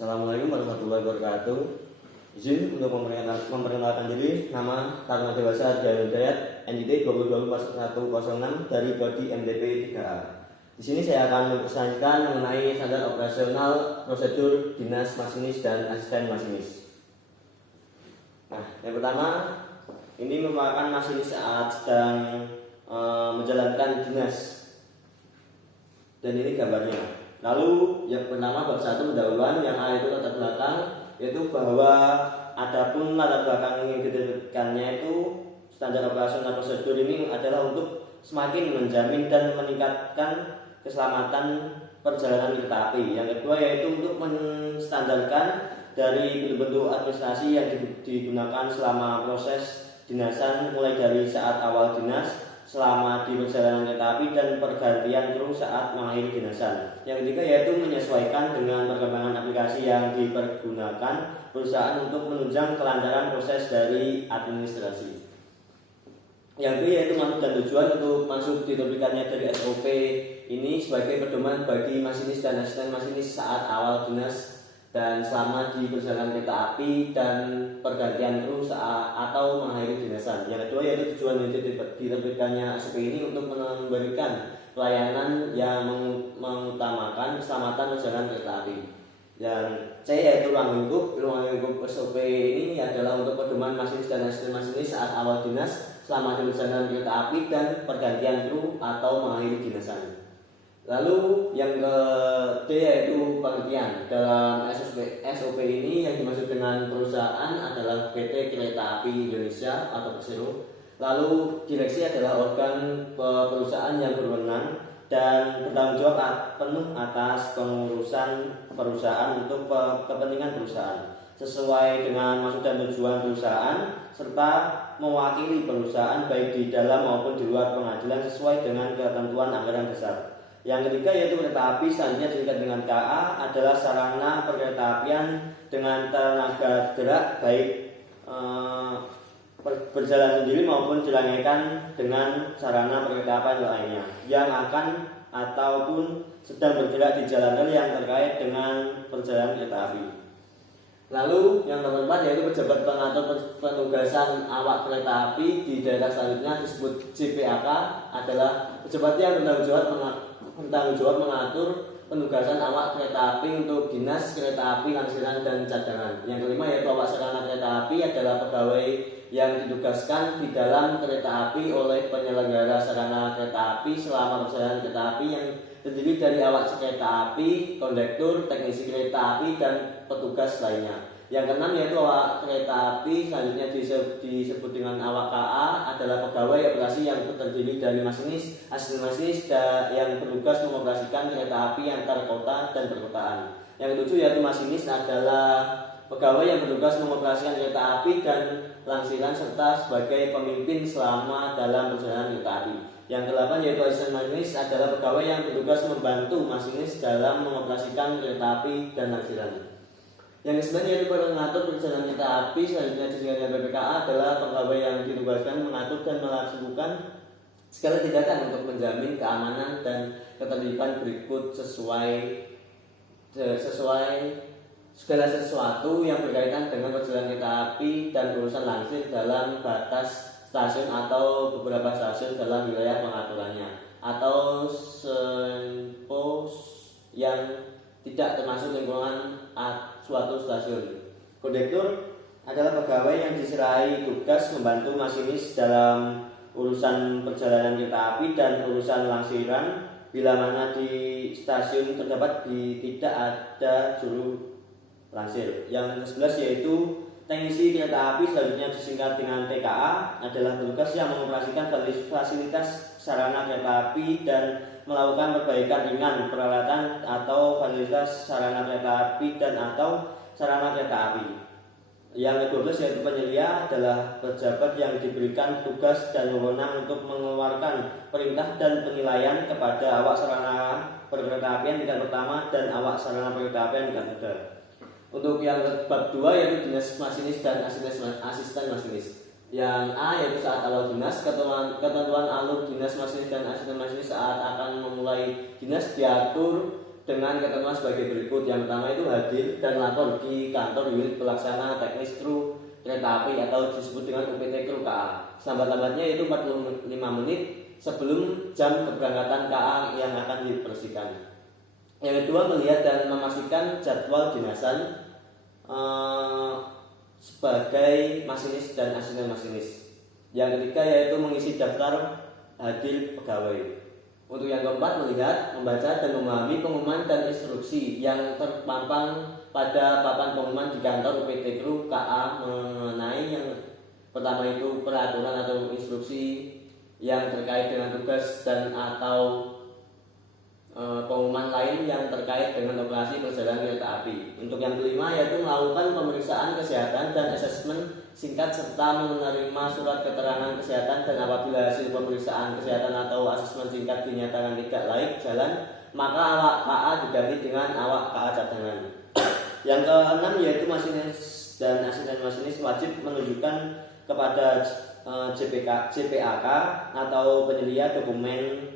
Assalamualaikum warahmatullahi wabarakatuh. Izin untuk memperkenalkan diri, nama Taruna Dewasa Jalur Hidayat, NIT 224106 dari Prodi MTP 3A. Di sini saya akan mempresentasikan mengenai standar operasional prosedur dinas masinis dan asisten masinis. Nah, yang pertama, ini merupakan masinis saat sedang menjalankan dinas. Dan ini gambarnya. Lalu yang pertama bab 1 pendahuluan, yang A itu latar belakang, yaitu bahwa adapun latar belakang yang diterbitkannya itu standar operasional prosedur ini adalah untuk semakin menjamin dan meningkatkan keselamatan perjalanan kereta api. Yang kedua yaitu untuk menstandarkan dari bentuk administrasi yang digunakan selama proses dinasan, mulai dari saat awal dinas, selama di perjalanan kereta api, dan pergantian kru saat mengakhiri dinasan. Yang ketiga yaitu menyesuaikan dengan perkembangan aplikasi yang dipergunakan perusahaan untuk menunjang kelancaran proses dari administrasi. Yang kedua yaitu maksud dan tujuan. Untuk maksud diterbitkannya dari SOP ini sebagai pedoman bagi masinis dan asisten masinis saat awal dinas dan selama di perjalanan kereta api dan pergantian kru saat atau mengakhiri dinasan. Yang kedua yaitu tujuan yang diterbitkannya SOP ini untuk memberikan pelayanan yang mengutamakan keselamatan perjalanan kereta api. Yang C yaitu ruang lingkup SOP ini adalah untuk pedoman masinis dan asisten masinis saat awal dinas, selama di perjalanan kereta api dan pergantian kru atau mengakhiri dinasan. Lalu yang ke D yaitu pengertian. Dalam SOP ini yang dimaksud dengan perusahaan adalah PT Kereta Api Indonesia atau Persero. Lalu direksi adalah organ perusahaan yang berwenang dan bertanggung jawab penuh atas pengurusan perusahaan untuk kepentingan perusahaan sesuai dengan maksud dan tujuan perusahaan, serta mewakili perusahaan baik di dalam maupun di luar pengadilan sesuai dengan ketentuan anggaran dasar. Yang ketiga yaitu kereta api, selanjutnya disingkat dengan KA, adalah sarana perkeretaapian dengan tenaga gerak baik berjalan sendiri maupun dilanggengkan dengan sarana perkeretaapian lainnya yang akan ataupun sedang bergerak di jalan rel yang terkait dengan perjalanan kereta api. Lalu yang nomor 4 yaitu pejabat pengatur penugasan awak kereta api di daerah selanjutnya disebut JPAK, adalah pejabat yang bertanggung jawab mengatur penugasan awak kereta api untuk dinas kereta api langsiran dan cadangan. Yang kelima yaitu awak sarana kereta api adalah pegawai yang ditugaskan di dalam kereta api oleh penyelenggara sarana kereta api selama perjalanan kereta api, yang terdiri dari awak kereta api, kondektur, teknisi kereta api, dan petugas lainnya. Yang keenam yaitu awak kereta api, selanjutnya disebut dengan awak KA, adalah pegawai operasi yang terdiri dari masinis, asisten masinis yang bertugas mengoperasikan kereta api antar kota dan perkotaan. Yang ketujuh yaitu masinis adalah pegawai yang bertugas mengoperasikan kereta api dan langsiran serta sebagai pemimpin selama dalam perjalanan kereta api. Yang ke-8 yaitu asisten masinis adalah pegawai yang bertugas membantu masinis dalam mengoperasikan kereta api dan langsiran. Yang ke-9 yaitu pengatur perjalanan kereta api, selanjutnya disingkat dengan PPKA, adalah pegawai yang ditugaskan mengatur dan melakukan segala tindakan untuk menjamin keamanan dan ketertiban berikut sesuai segala sesuatu yang berkaitan dengan perjalanan kereta api dan urusan langsir dalam batas stasiun atau beberapa stasiun dalam wilayah pengaturannya, atau senpos yang tidak termasuk lingkungan suatu stasiun. Kondektur adalah pegawai yang diserahi tugas membantu masinis dalam urusan perjalanan kereta api dan urusan langsiran bila mana di stasiun terdapat tidak ada juru langsir. Yang ke-11 yaitu teknisi kereta api, selanjutnya disingkat dengan TKA, adalah petugas yang mengoperasikan fasilitas sarana kereta api dan melakukan perbaikan ringan peralatan atau fasilitas sarana kereta api dan atau sarana kereta api. Yang ke-12 yaitu penyelia, adalah pejabat yang diberikan tugas dan wewenang untuk mengeluarkan perintah dan penilaian kepada awak sarana perkeretaapian tingkat pertama dan awak sarana perkeretaapian tingkat muda. Untuk yang bab 2 yaitu dinas masinis dan asisten masinis. Yang A yaitu saat awal dinas, ketentuan alur dinas masinis dan asisten masinis saat akan memulai dinas diatur dengan ketentuan sebagai berikut. Yang pertama itu hadir dan lapor di kantor unit pelaksana teknis kru kereta api atau disebut dengan UPT kru KA. Selambat-lambatnya itu 45 menit sebelum jam keberangkatan KA yang akan dibersihkan. Yang kedua, melihat dan memastikan jadwal dinasan sebagai masinis dan asisten masinis. Yang ketiga yaitu mengisi daftar hadir pegawai. Untuk yang keempat, melihat, membaca dan memahami pengumuman dan instruksi yang terpampang pada papan pengumuman di kantor UPT Kru KA mengenai yang pertama itu peraturan atau instruksi yang terkait dengan tugas dan atau pengumuman lain yang terkait dengan operasi perjalanan kereta api. Untuk yang kelima yaitu melakukan pemeriksaan kesehatan dan asesmen singkat serta menerima surat keterangan kesehatan, dan apabila hasil pemeriksaan kesehatan atau asesmen singkat dinyatakan tidak layak jalan, maka awak KA diganti dengan awak KA cadangan. Yang keenam yaitu masinis dan asisten masinis wajib menunjukkan kepada JPAK atau penyedia dokumen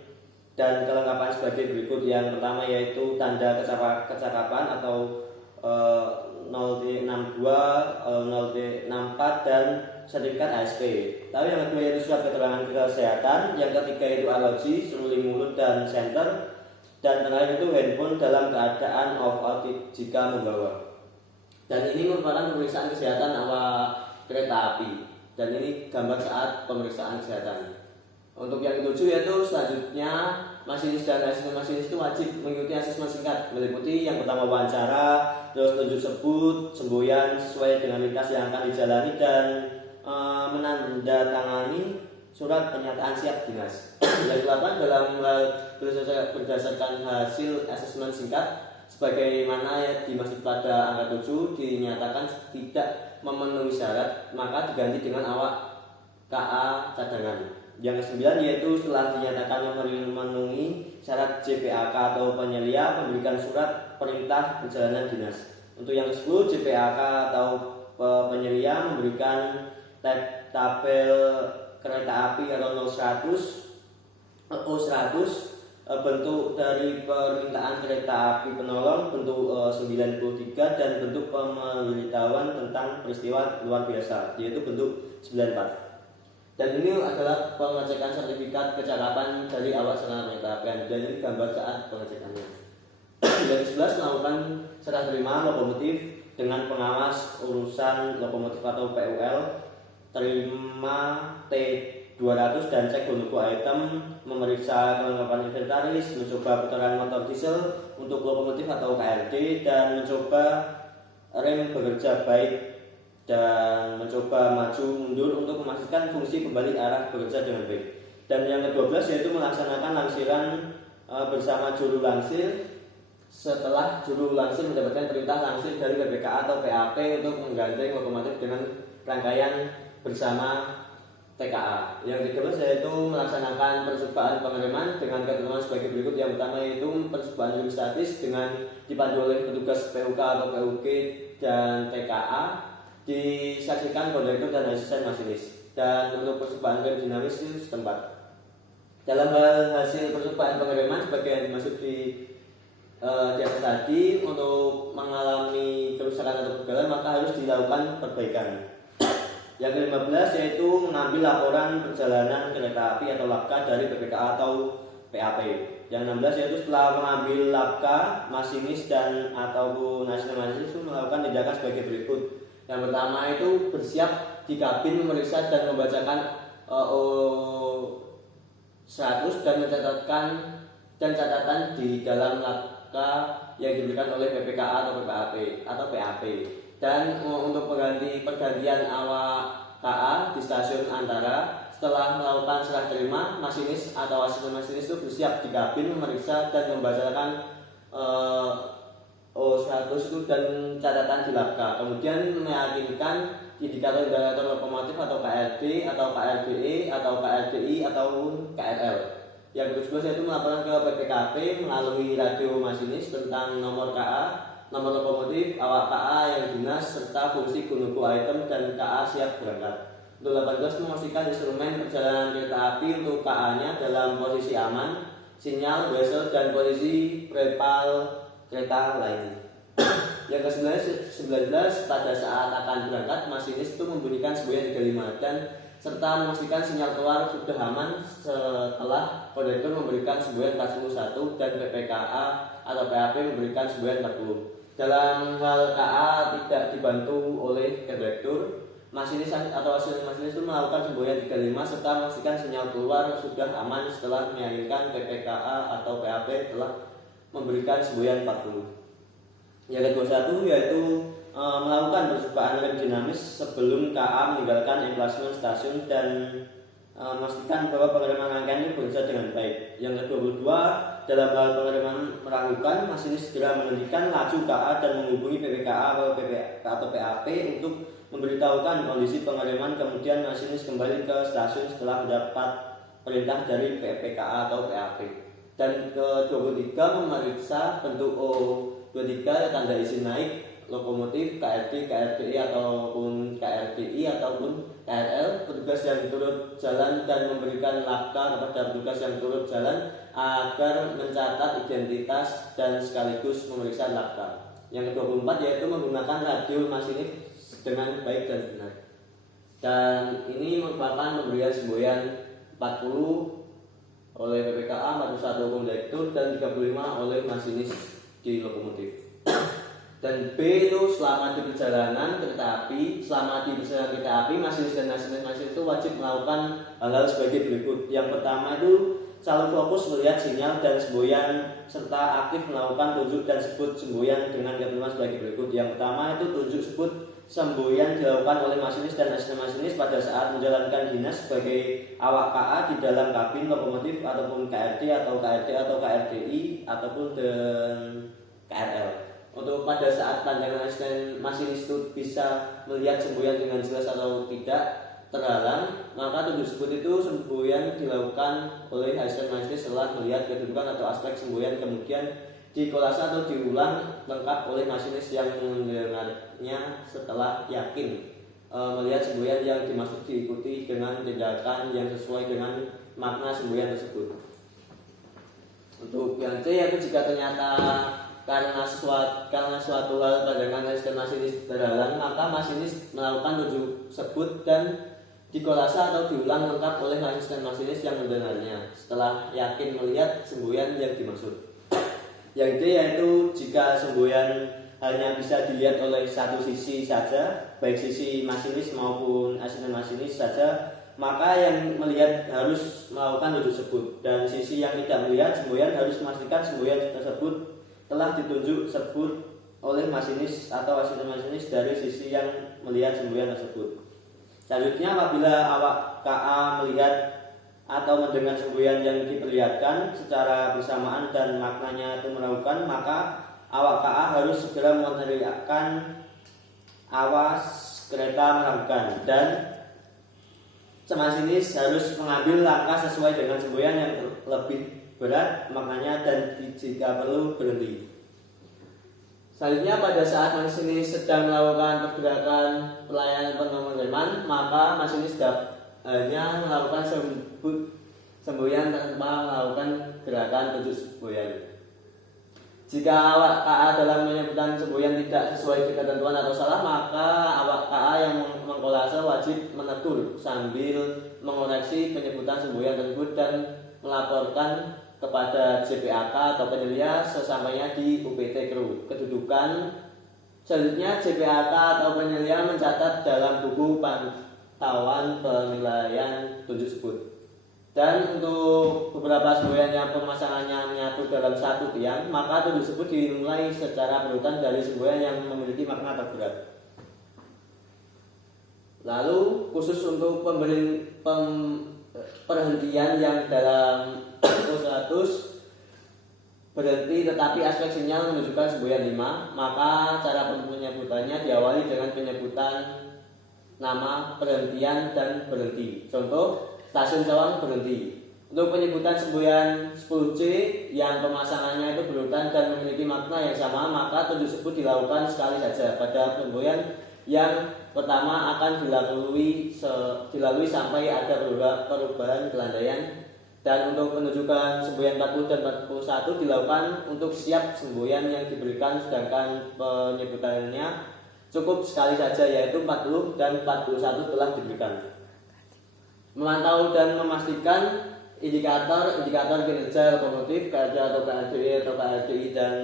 dan kelengkapan sebagai berikut. Yang pertama yaitu tanda kecakapan atau 0D62, 0D64 dan sertifikat ASP. Tapi yang kedua yaitu surat keterangan kesehatan. Yang ketiga itu alergi, seruling mulut dan senter. Dan terakhir itu handphone dalam keadaan off jika membawa. Dan ini merupakan pemeriksaan kesehatan awak kereta api. Dan ini gambar saat pemeriksaan kesehatan. Untuk yang ketujuh yaitu selanjutnya masinis dan asisten masinis itu wajib mengikuti asesmen singkat, meliputi yang pertama wawancara, terus tunjuk sebut, semboyan sesuai dengan lintas yang akan dijalani, dan menandatangani surat pernyataan siap dinas. Yang ke-8 dalam berdasarkan hasil asesmen singkat sebagaimana yang dimaksud pada angka 7 dinyatakan tidak memenuhi syarat, maka diganti dengan awak KA cadangan. Yang ke-9 yaitu setelah dinyatakan memenuhi syarat JPAK atau penyelia memberikan surat perintah perjalanan dinas. Untuk yang ke-10 JPAK atau penyelia memberikan tabel kereta api atau 0100 bentuk dari permintaan kereta api penolong bentuk 93 dan bentuk pemberitahuan tentang peristiwa luar biasa yaitu bentuk 94. Dan ini adalah pengecekan sertifikat kecakapan dari awak sarana kereta apian. Dan ini gambar saat pengecekannya. Yang 11 melakukan serah terima lokomotif dengan pengawas urusan lokomotif atau PUL, terima T200 dan cek buku item, memeriksa kelengkapan inventaris, mencoba putaran motor diesel untuk lokomotif atau KRD, dan mencoba rem bekerja baik dan mencoba maju mundur untuk memastikan fungsi kembali arah bekerja dengan baik. Dan yang ke-12 yaitu melaksanakan langsiran bersama juru langsir setelah juru langsir mendapatkan perintah langsir dari PPKA atau PAP untuk menggandeng lokomotif dengan rangkaian bersama TKA. Yang ke-13 yaitu melaksanakan percobaan pengereman dengan ketentuan sebagai berikut. Yang pertama yaitu percobaan rem statis dengan dipandu oleh petugas PUK atau PUK dan TKA, disaksikan kondektur dan asisten masinis. Dan untuk percobaan rem dinamis itu setempat. Dalam hal hasil percobaan pengereman sebagai yang dimaksud di atas tadi, untuk mengalami kerusakan atau kegagalan maka harus dilakukan perbaikan. Yang ke-15 yaitu mengambil laporan perjalanan kereta api atau LAPKA dari PPKA atau PAP. Yang 16 yaitu setelah mengambil LAPKA, masinis dan ataupun asisten masinis itu melakukan tindakan sebagai berikut. Yang pertama itu bersiap di kabin memeriksa dan membacakan O100 dan mencatatkan dan catatan di dalam LAPKA yang diberikan oleh PPKA atau PAP. Dan untuk pergantian awak KA di stasiun antara, setelah melakukan serah terima, masinis atau asisten masinis itu bersiap di kabin memeriksa dan membacakan O100 itu dan catatan di LAPKA. Kemudian meyakinkan indikator lokomotif atau KRD atau KRDE atau KRDI atau KRL. Yang ke-12 yaitu melaporkan ke PPKP melalui radio masinis tentang nomor KA, nomor lokomotif, awak KA yang dinas, serta fungsi gunung item dan KA siap berangkat. Untuk 18 memastikan instrumen perjalanan kereta api untuk KA-nya dalam posisi aman sinyal, whistle, dan posisi prepal kereta lain. Yang ke-19, pada saat akan berangkat, masinis itu membunyikan semboyan 35 dan serta memastikan sinyal keluar sudah aman setelah kondektur memberikan semboyan 41 dan PPKA atau PAP memberikan semboyan 40. Dalam hal KA tidak dibantu oleh kondektur, masinis atau asisten masinis itu melakukan semboyan 35 serta memastikan sinyal keluar sudah aman setelah meyakinkan PPKA atau PAP telah memberikan semboyan 40. Yang ke-21 yaitu melakukan percobaan rem dinamis sebelum KA meninggalkan emplacement stasiun dan memastikan bahwa pengereman rangkaian ini bekerja dengan baik. Yang ke-22, dalam hal pengereman meragukan, masinis segera menghentikan laju KA dan menghubungi PPKA atau PAP untuk memberitahukan kondisi pengereman. Kemudian masinis kembali ke stasiun setelah mendapat perintah dari PPKA atau PAP. Dan ke-23, memeriksa bentuk O23 tanda izin naik lokomotif, KRD, KRDI ataupun KRDI ataupun KRL. Petugas yang turut jalan dan memberikan labka kepada petugas yang turut jalan agar mencatat identitas dan sekaligus memeriksa labka. Yang ke-24 yaitu menggunakan radio masinis dengan baik dan benar. Dan ini merupakan pemberian semboyan 40 oleh PPKA, 41 kondektur dan 35 oleh masinis di lokomotif. Dan B itu selama di perjalanan kereta api, masinis dan asisten masinis itu wajib melakukan hal-hal sebagai berikut. Yang pertama itu selalu fokus melihat sinyal dan semboyan serta aktif melakukan tunjuk dan sebut semboyan dengan ketentuan sebagai berikut. Yang pertama itu tunjuk sebut semboyan dilakukan oleh masinis dan asisten masinis pada saat menjalankan dinas sebagai awak KA di dalam kabin lokomotif ataupun KRD atau KRD atau KRDI ataupun dan KRL. Untuk pada saat pandangan asisten masinis itu bisa melihat semboyan dengan jelas atau tidak terhalang, maka tunjuk sebut itu semboyan dilakukan oleh asisten masinis setelah melihat kedudukan atau aspek semboyan, kemudian dikolase atau diulang lengkap oleh masinis yang mendengarnya setelah yakin melihat semboyan yang dimaksud diikuti dengan tindakan yang sesuai dengan makna semboyan tersebut. Untuk yang C yaitu jika ternyata karena suatu hal pandangan asisten masinis terhalang, maka masinis melakukan tunjuk sebut dan dikolase atau diulang lengkap oleh asisten masinis yang mendengarnya setelah yakin melihat semboyan yang dimaksud. Yang D yaitu jika semboyan hanya bisa dilihat oleh satu sisi saja, baik sisi masinis maupun asisten masinis saja, maka yang melihat harus melakukan tunjuk sebut, dan sisi yang tidak melihat semboyan harus memastikan semboyan tersebut telah ditunjuk sebut oleh masinis atau asisten masinis dari sisi yang melihat semboyan tersebut. Selanjutnya, apabila awak KA melihat atau mendengar semboyan yang diperlihatkan secara bersamaan dan maknanya itu meragukan, maka awak KA harus segera meneriakkan awas kereta meragukan, dan masinis harus mengambil langkah sesuai dengan semboyan yang lebih berat maknanya dan jika perlu berhenti. Selanjutnya, pada saat masinis sedang melakukan pergerakan pelayanan pengereman, maka masinis hanya melakukan semboyan tanpa melakukan gerakan tunjuk semboyan. Jika awak KA dalam penyebutan semboyan tidak sesuai ketentuan atau salah, maka awak KA yang mengkolase wajib menegur sambil mengoreksi penyebutan semboyan tersebut dan melaporkan kepada JPAK atau penyelia sesampainya di UPT Kru. Kedudukan selanjutnya, JPAK atau penyelia mencatat dalam buku pantauan penilaian tunjuk sebut. Dan untuk beberapa semboyan yang pemasangannya menyatu dalam satu tiang, maka tunjuk sebut dimulai secara berurutan dari semboyan yang memiliki makna terberat. Lalu khusus untuk perhentian yang dalam O100 berhenti tetapi aspek sinyal menunjukkan semboyan 5, maka cara penyebutannya diawali dengan penyebutan nama perhentian dan berhenti. Contoh, stasiun Cawang berhenti. Untuk penyebutan semboyan 10C yang pemasangannya itu berurutan dan memiliki makna yang sama, maka tunjuk sebut dilakukan sekali saja. Pada semboyan yang pertama akan dilalui sampai ada perubahan kelandaian Dan untuk menunjukkan semboyan 40 dan 41 dilakukan untuk siap semboyan yang diberikan, sedangkan penyebutannya cukup sekali saja, yaitu 40 dan 41 telah diberikan. Memantau dan memastikan indikator kinerja lokomotif KRD atau KRDI atau KRDI dan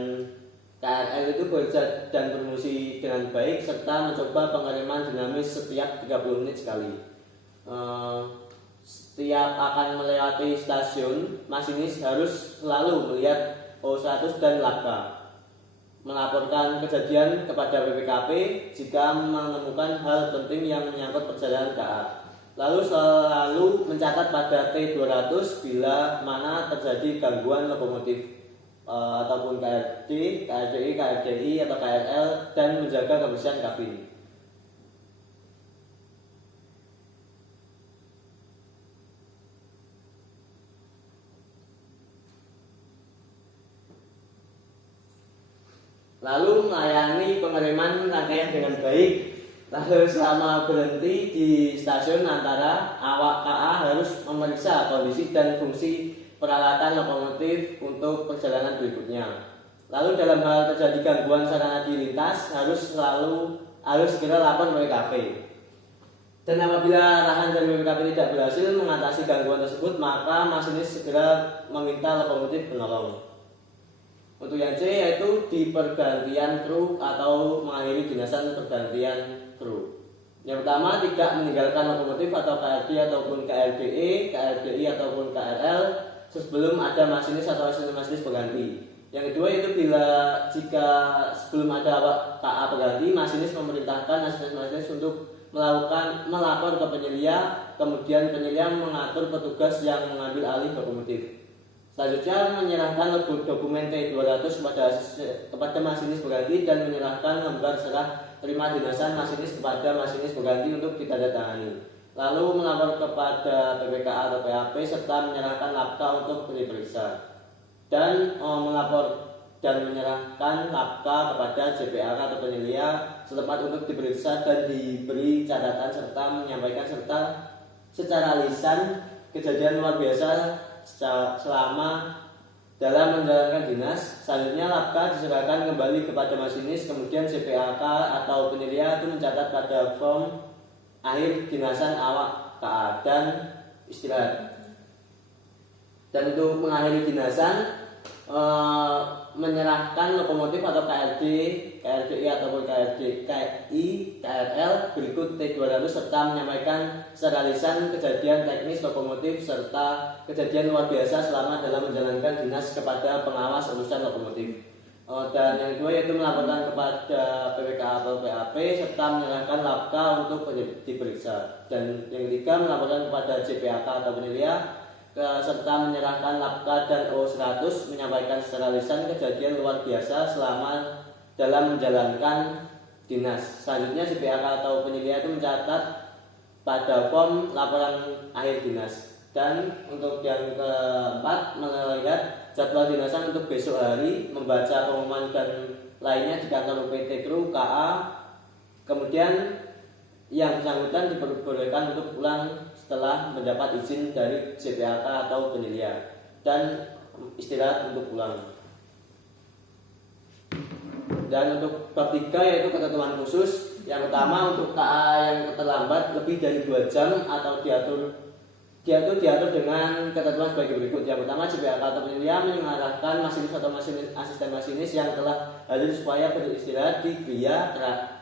KRL itu bekerja dan berfungsi dengan baik, serta mencoba pengereman dinamis setiap 30 menit sekali. Setiap akan melewati stasiun, masinis harus selalu melihat O100 dan Labka, melaporkan kejadian kepada BPKP jika menemukan hal penting yang menyangkut perjalanan KA. Lalu selalu mencatat pada T200 bila mana terjadi gangguan lokomotif ataupun KRD, KRDI, KRDI atau KRL, dan menjaga kebersihan kabin. Lalu melayani pengereman rangkaian dengan baik. Lalu selama berhenti di stasiun antara, awak KA harus memeriksa kondisi dan fungsi peralatan lokomotif untuk perjalanan berikutnya. Lalu dalam hal terjadi gangguan sarana di lintas harus segera lapor BPKP. Dan apabila arahan dari BPKP tidak berhasil mengatasi gangguan tersebut, maka masinis segera meminta lokomotif penolong. Untuk yang C yaitu di pergantian kru atau mengakhiri dinasan pergantian kru. Yang pertama, tidak meninggalkan lokomotif atau KRD ataupun KRDE, KRDI ataupun KRL sebelum ada masinis atau asisten masinis pengganti. Yang kedua itu jika sebelum ada KA pengganti, masinis memerintahkan asisten masinis untuk melapor ke penyelia, kemudian penyelia mengatur petugas yang mengambil alih lokomotif. Selanjutnya menyerahkan dokumen T200 kepada masinis pengganti dan menyerahkan lembar serah terima dinasan masinis kepada masinis pengganti untuk ditandatangani. Lalu melapor kepada PPKA atau PAP serta menyerahkan Labka untuk diperiksa. Dan melapor dan menyerahkan Labka kepada JPAK atau penyelia setempat untuk diperiksa dan diberi catatan serta menyampaikan secara lisan kejadian luar biasa selama dalam menjalankan dinas. Selanjutnya Labka diserahkan kembali kepada masinis, kemudian JPAK atau penyelia itu mencatat pada form akhir dinasan awak KA dan istirahat. Dan untuk mengakhiri dinasan, menyerahkan lokomotif atau KRD, KRDI ataupun KRDI, KRL berikut T200 serta menyampaikan secara lisan kejadian teknis lokomotif serta kejadian luar biasa selama dalam menjalankan dinas kepada pengawas urusan lokomotif. Dan yang kedua yaitu melaporkan kepada PPKA atau PAP serta menyerahkan Labka untuk diperiksa. Dan yang ketiga melaporkan kepada JPAK atau penyelia serta menyerahkan Labka dan O100 menyampaikan secara lisan kejadian luar biasa selama dalam menjalankan dinas. Selanjutnya JPAK atau penyelia itu mencatat pada form laporan akhir dinas. Dan untuk yang keempat, melihat jadwal dinasan untuk besok hari, membaca pengumuman dan lainnya di kantor UPT Kru KA. Kemudian yang bersangkutan diperbolehkan untuk pulang setelah mendapat izin dari JPAK atau penyelia dan istirahat untuk pulang. Dan untuk bab 3 yaitu ketentuan khusus. Yang pertama, untuk KA yang terlambat lebih dari 2 jam atau diatur dengan ketentuan sebagai berikut. Yang pertama, JPAK atau penyelia mengarahkan masinis atau asisten masinis yang telah hadir supaya beristirahat di gria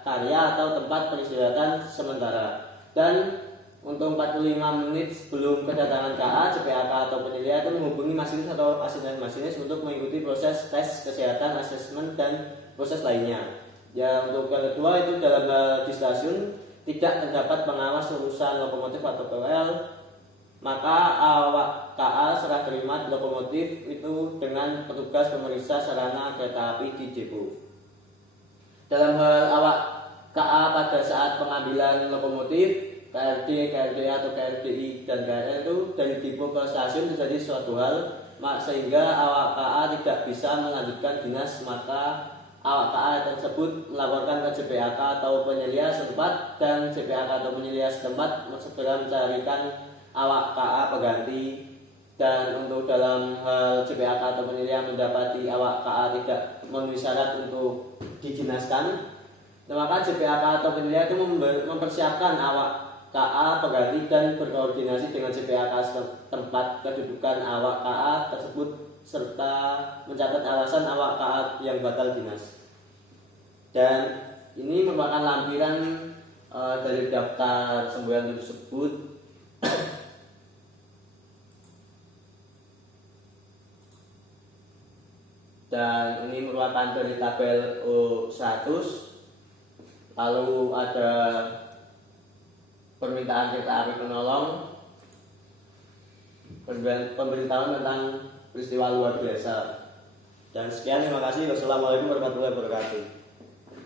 karya atau tempat peristirahatan sementara. Dan untuk 45 menit sebelum kedatangan KA, JPAK atau penyelia itu menghubungi masinis atau asisten masinis untuk mengikuti proses tes kesehatan, asesmen, dan proses lainnya. Ya, untuk yang kedua itu dalam di stasiun tidak terdapat pengawas urusan lokomotif atau PWL, maka awak KA serah terima lokomotif itu dengan petugas pemeriksa sarana kereta api di depo. Dalam hal awak KA pada saat pengambilan lokomotif, KRD, KRD atau KRDI dan KRL itu dari depo ke stasiun terjadi suatu hal sehingga awak KA tidak bisa melanjutkan dinas, maka awak KA tersebut melaporkan ke JPAK atau penyelia setempat dan JPAK atau penyelia setempat segera mencarikan awak KA pengganti Dan untuk dalam hal CPAK atau penilaian mendapati awak KA tidak memenuhi syarat untuk didinaskan, maka CPAK atau penilaian itu mempersiapkan awak KA pengganti dan berkoordinasi dengan CPAK tempat kedudukan awak KA tersebut serta mencatat alasan awak KA yang batal dinas. Dan ini merupakan lampiran dari daftar semboyan tersebut. Dan ini merupakan dari tabel O100. Lalu ada permintaan kereta api penolong, pemberitahuan tentang peristiwa luar biasa. Dan sekian, terima kasih. Wassalamualaikum warahmatullahi wabarakatuh.